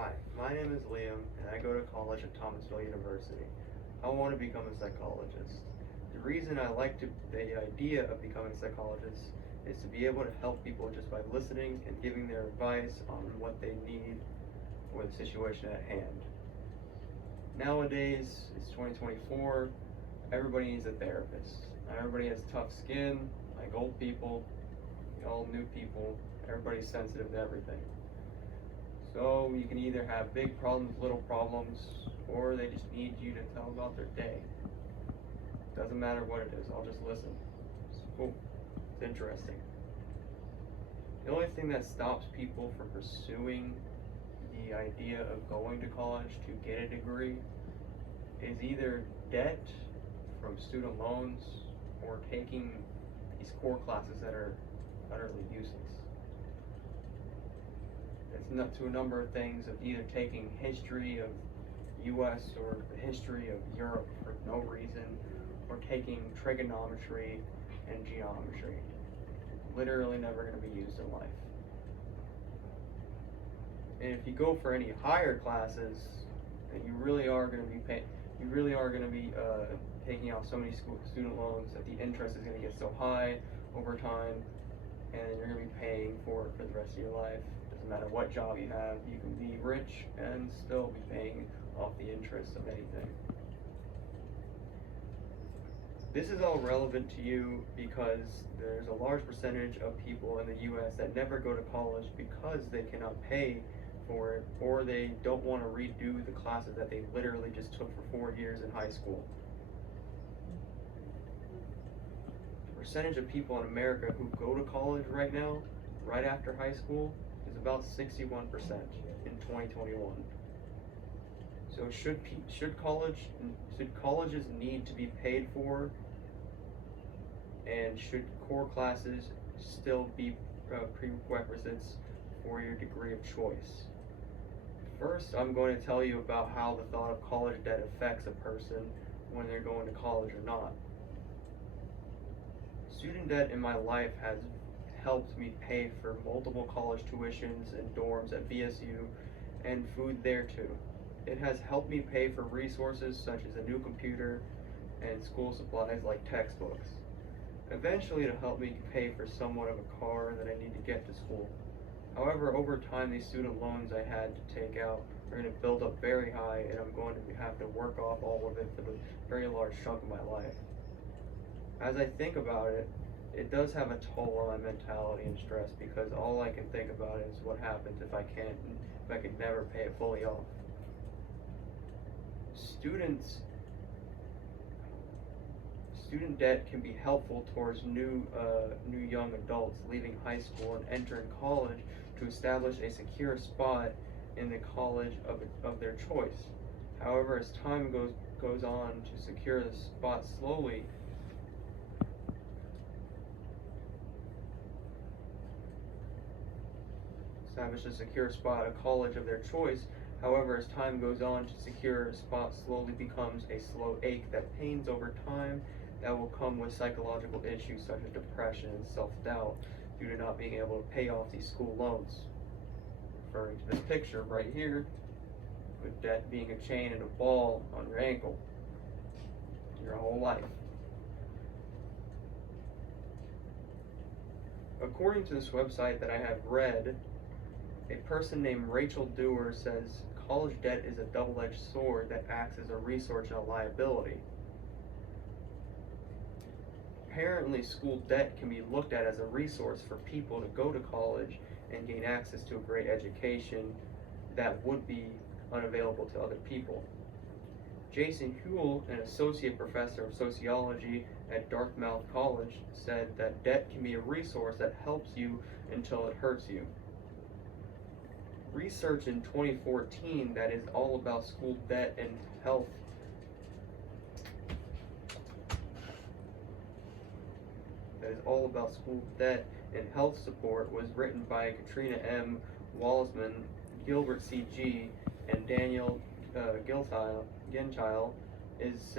Hi, my name is Liam, and I go to college at Thomasville University. I want to become a psychologist. The reason I like the idea of becoming a psychologist is to be able to help people just by listening and giving their advice on what they need for the situation at hand. Nowadays, it's 2024, everybody needs a therapist. Not everybody has tough skin, like old people, all new people, everybody's sensitive to everything. So you can either have big problems, little problems, or they just need you to tell about their day. Doesn't matter what it is, I'll just listen. It's cool. It's interesting. The only thing that stops people from pursuing the idea of going to college to get a degree is either debt from student loans or taking these core classes that are utterly useless. It's not to a number of things of either taking history of US or the history of Europe for no reason, or taking trigonometry and geometry. Literally never going to be used in life. And if you go for any higher classes, then you really are going to be taking out so many student loans that the interest is going to get so high over time, and you're going to be paying for it for the rest of your life. Doesn't matter what job you have, you can be rich and still be paying off the interest of anything. This is all relevant to you because there's a large percentage of people in the US that never go to college because they cannot pay for it, or they don't want to redo the classes that they literally just took for 4 years in high school. The percentage of people in America who go to college right now, right after high school, is about 61% in 2021. So should colleges need to be paid for, and should core classes still be prerequisites for your degree of choice? First, I'm going to tell you about how the thought of college debt affects a person when they're going to college or not. Student debt in my life has helped me pay for multiple college tuitions and dorms at VSU and food there too. It has helped me pay for resources such as a new computer and school supplies like textbooks. Eventually it'll help me pay for somewhat of a car that I need to get to school. However, over time these student loans I had to take out are going to build up very high, and I'm going to have to work off all of it for the very large chunk of my life. As I think about it, it does have a toll on my mentality and stress, because all I can think about is what happens if I could never pay it fully off. Student debt can be helpful towards new young adults leaving high school and entering college to establish a secure spot in the college of their choice. However, as time goes on to secure the spot slowly, establish a secure spot, a college of their choice. However, as time goes on, to secure a spot slowly becomes a slow ache that pains over time, that will come with psychological issues such as depression and self-doubt due to not being able to pay off these school loans. Referring to this picture right here, with debt being a chain and a ball on your ankle your whole life. According to this website that I have read, a person named Rachel Dewar says college debt is a double-edged sword that acts as a resource and a liability. Apparently, school debt can be looked at as a resource for people to go to college and gain access to a great education that would be unavailable to other people. Jason Huell, an associate professor of sociology at Dartmouth College, said that debt can be a resource that helps you until it hurts you. Research in 2014 that is all about school debt and health support was written by Katrina M. Walsman, Gilbert C.G., and Daniel Gentile, is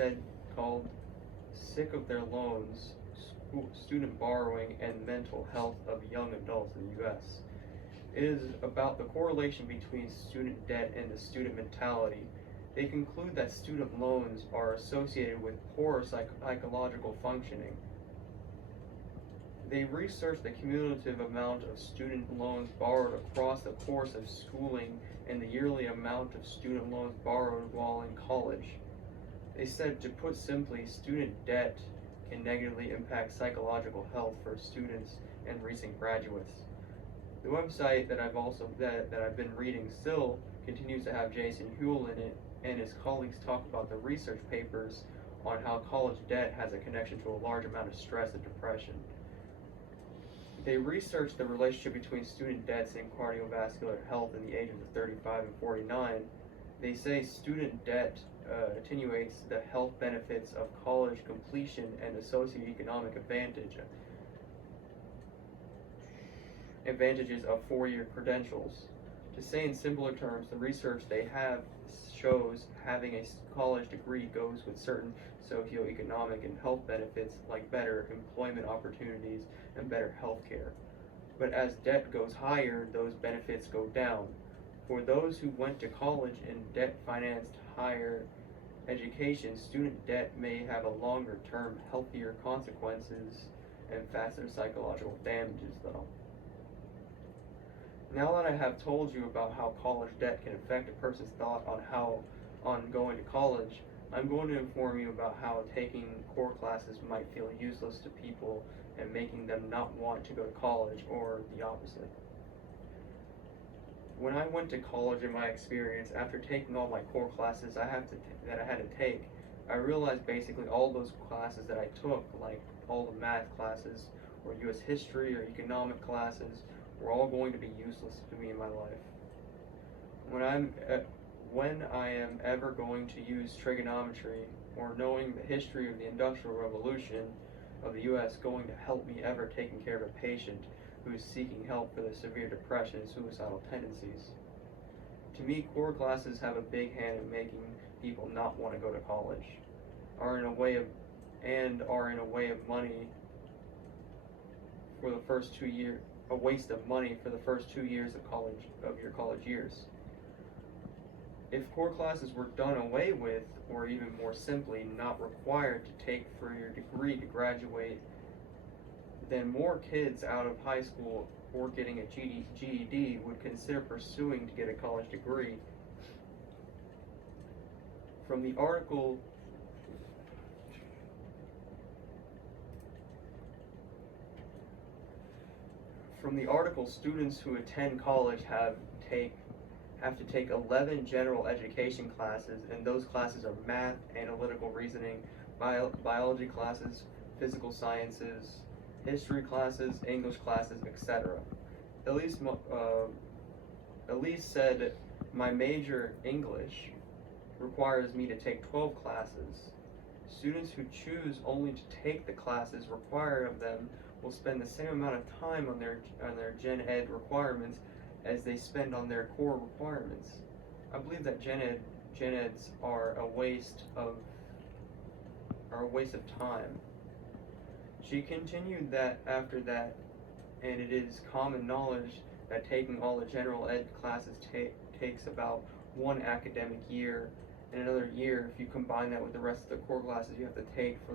called Sick of Their Loans, Student Borrowing, and Mental Health of Young Adults in the U.S. It is about the correlation between student debt and the student mentality. They conclude that student loans are associated with poor psychological functioning. They researched the cumulative amount of student loans borrowed across the course of schooling and the yearly amount of student loans borrowed while in college. They said, to put simply, student debt can negatively impact psychological health for students and recent graduates. The website that I've been reading still continues to have Jason Huell in it, and his colleagues talk about the research papers on how college debt has a connection to a large amount of stress and depression. They researched the relationship between student debts and cardiovascular health in the ages of 35 and 49. They say student debt attenuates the health benefits of college completion and the socioeconomic advantages of four-year credentials. To say in simpler terms, the research they have shows having a college degree goes with certain socioeconomic and health benefits like better employment opportunities and better health care. But as debt goes higher, those benefits go down. For those who went to college in debt-financed higher education, student debt may have a longer-term, healthier consequences and faster psychological damages, though. Now that I have told you about how college debt can affect a person's thought on going to college, I'm going to inform you about how taking core classes might feel useless to people and making them not want to go to college, or the opposite. When I went to college, in my experience, after taking all my core classes that I had to take, I realized basically all those classes that I took, like all the math classes, or U.S. history, or economic classes, were all going to be useless to me in my life. When I am ever going to use trigonometry, or knowing the history of the Industrial Revolution of the U.S. going to help me ever taking care of a patient who is seeking help for their severe depression and suicidal tendencies? To me, core classes have a big hand in making people not want to go to college, are in a way of money for the first 2 years, a waste of money for the first 2 years of your college years. If core classes were done away with, or even more simply, not required to take for your degree to graduate, then more kids out of high school or getting a GED would consider pursuing to get a college degree. From the article students who attend college have to take 11 general education classes, and those classes are math, analytical reasoning, biology classes, physical sciences, history classes, English classes, etc. Elise said, "My major, English, requires me to take 12 classes. Students who choose only to take the classes required of them will spend the same amount of time on their Gen Ed requirements as they spend on their core requirements." I believe that Gen Eds are a waste of time. She continued that after that, and it is common knowledge that taking all the general ed classes takes about one academic year, and another year if you combine that with the rest of the core classes you have to take for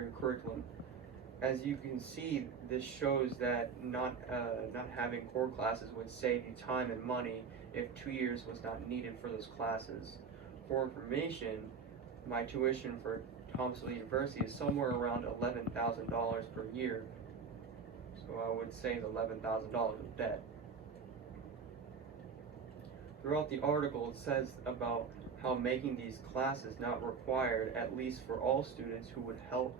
your curriculum. As you can see, this shows that not having core classes would save you time and money if 2 years was not needed for those classes. For information, my tuition for Thomasville University is somewhere around $11,000 per year, so I would save $11,000 of debt. Throughout the article, it says about how making these classes not required, at least for all students, would help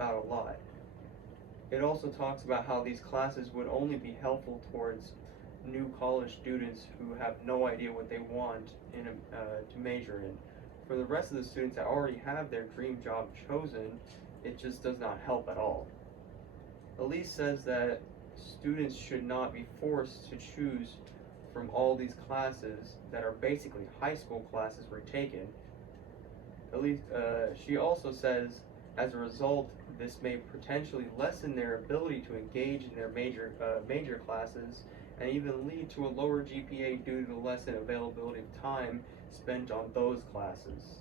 out a lot. It also talks about how these classes would only be helpful towards new college students who have no idea what they want to major in. For the rest of the students that already have their dream job chosen, it just does not help at all. Elise says that students should not be forced to choose from all these classes that are basically high school classes retaken. She also says, As a result, this may potentially lessen their ability to engage in their major classes and even lead to a lower GPA due to the lessened availability of time spent on those classes.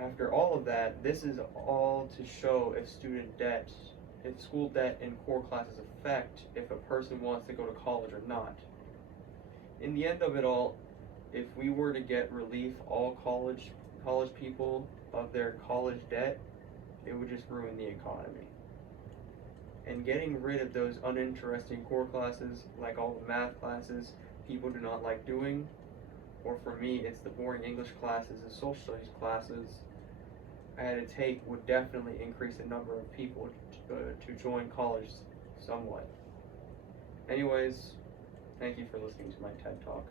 After all of that, this is all to show if school debt and core classes affect if a person wants to go to college or not. In the end of it all, if we were to get relief all college people of their college debt, it would just ruin the economy. And getting rid of those uninteresting core classes, like all the math classes people do not like doing, or for me, it's the boring English classes and social studies classes I had to take, would definitely increase the number of people to join college somewhat. Anyways, thank you for listening to my TED Talk.